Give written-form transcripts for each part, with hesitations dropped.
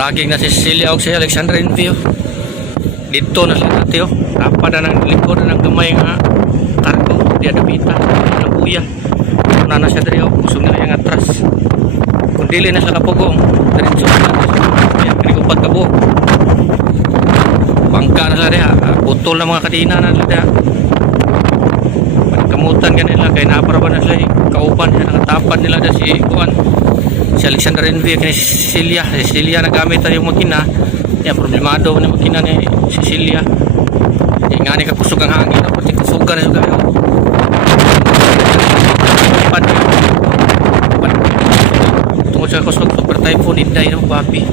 Dragging na si Cecilia o si Alexandra Envio. Dito na sila natin oh. Tapa na ng likod na ng gamay nga kargo. Di ada pita. Ng buya. Una na siya dali oh. Kusog na yung atras. Kung dili na siya kapugong. Diretso na siya. Kaya kinikupat ka po. Bangka na sila diha. Putol na mga kadina na sila diha. Kamutan ka nila. Kaya naparaban na sila. Kaupan siya. Nakatapan nila na si Juan. Si Alexander Envio kay Cecilia. Si Cecilia nagamit na yung makina. Yan, problemado na makina ni Cecilia. Yan nga ni kakusog ang hangin. Pati kusugan na siya kayo. Tungkol sa kusog super typhoon Inday no, papi.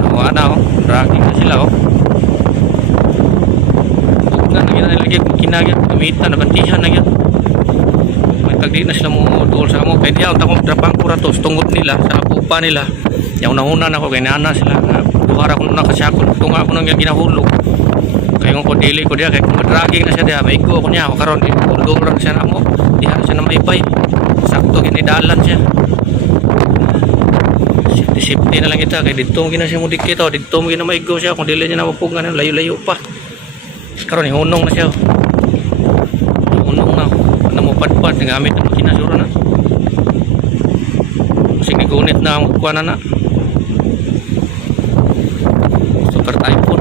Nakuha na oh. Dragging na sila oh. Kusugan na nilagay makina. Gamitan, nabantihan na yan. Tagdi na sila mo dool sa amo kaya diya takong trapang kuratos tungod nila sa pupa nila yung una na ako kaya nana sila duhara ko na kasi ako tunga ako nang ginahulog kaya ko dili ko diya kaya kung madragging na siya diya may ko niya karon hulog lang siya na mo diha siya na maybay sakto ginidalan siya safety na lang kita kaya dito gina siya mo dikit dito mo gina maigo siya kung dili niya na mapungan layo-layo pa karon hunong na siya hunong na padpad gamit ang makina suro na sige gunit na ang kuha na super typhoon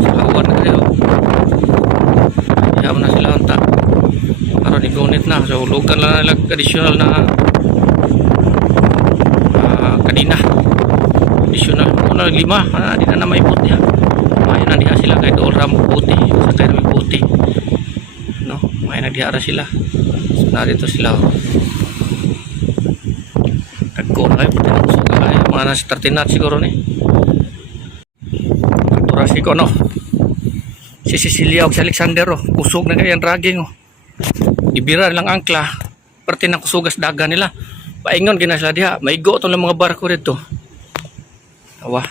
sa hawan na rin ayaw na sila hanta para di gunit na so hulugan lang nila additional na kanina additional muna 5 di na may puti may na diha sila kahit oram puti sa kahit may puti no may na diha sila narito sila nagkon ay puti na kusog ay mga nasa 13 knot siguro ni turasi ko no si Cecilia o si Alexander oh. Kusog na kaya dragging oh. Ibira lang angkla parte ng kusugas daga nila paingon gina sila diha maigo itong mga barko dito awa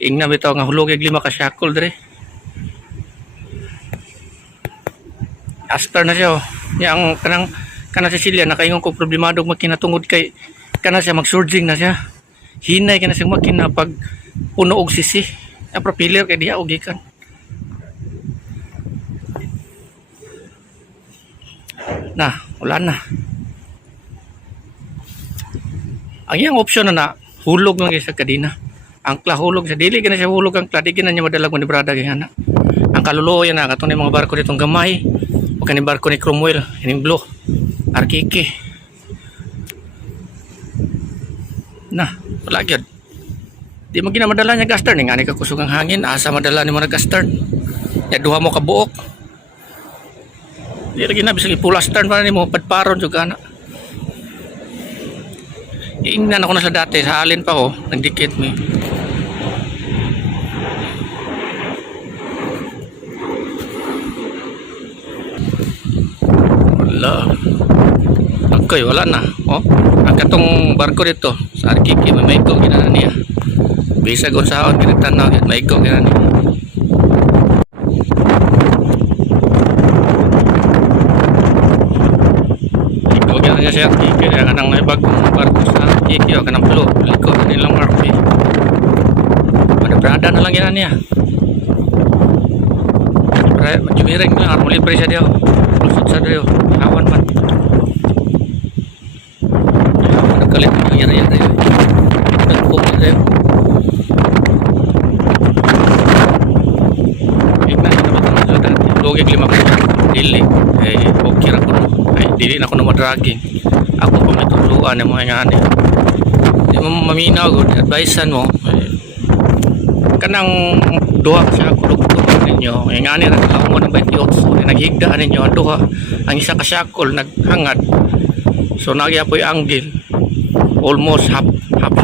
kiing na bitaw nga hulog yung 5 ka shackle dire Astar na siya oh. Yang kanang Cecilia nakaingon ko problemado makinatungod kay kana siya mag-surging na siya. Hinay kana siya makina pag puno og sisi. Ang propeller kay diha og gikan. Na, wala na. Ang iyang option na hulog lang sa kadina. Ang hulog sa dili kana siya hulog ang di na niya madalag mo ni brada kay ana. Ang kaluluwa yan na katong mga barko ditong gamay. Kaning barko ni Cromwell, ining blue, Arkiki. Nah, wala gyud. Di mo ginamadala niya gas turn, nga ni kakusog ang hangin, asa madala ni mo na gas turn. Ya duha mo ka buok. Di lagi na bisag ipulas turn para nimo padparon jud kana. Iingnan ako na sa dati, sa alin pa ko, nagdikit mi. Okay, wala na oh. Ang katong barko dito sa Arkiki may maigo ginana niya bisa gon sahod ginatanaw maigo ginana niya maigo ginana niya siya Arkiki kaya kanang may bagong barko sa Arkiki o kanang blue liko na nilang marpi madabrada na lang ginana niya jumiring lang muli pre siya diyo lusot sa diyo awan man kalit ang yari-yari nagpong nila yun ignan nyo naman ang sa dati lugig 5 ko dili ay okay ra ko ay dili na ako na madragging ako pa may tuluan ng mga ngani di mo maminaw ko advisean mo kanang duha siya kulog-kulog ninyo ay ngani ra ka mo ng 28 naghigdaan ninyo ang duha ang isa ka shackle naghangad so nagyapoy angle almost half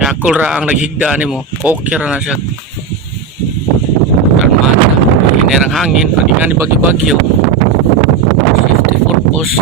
shackle ra ang naghigdaan nimo okay ra na siya kalmada inerang hangin pag nga ni bagyo-bagyo safety purpose